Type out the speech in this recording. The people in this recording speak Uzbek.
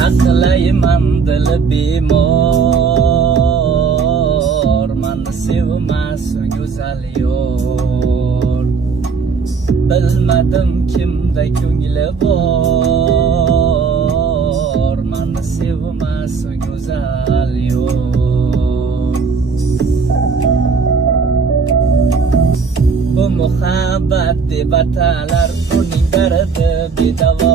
Naqlayman dili bemor, mani sevmas go'zal yor. Bilmadim kimda ko'ngli bor, mani sevmas go'zal yor. Bu muhabbat deb atalar, uning dardi bedavo.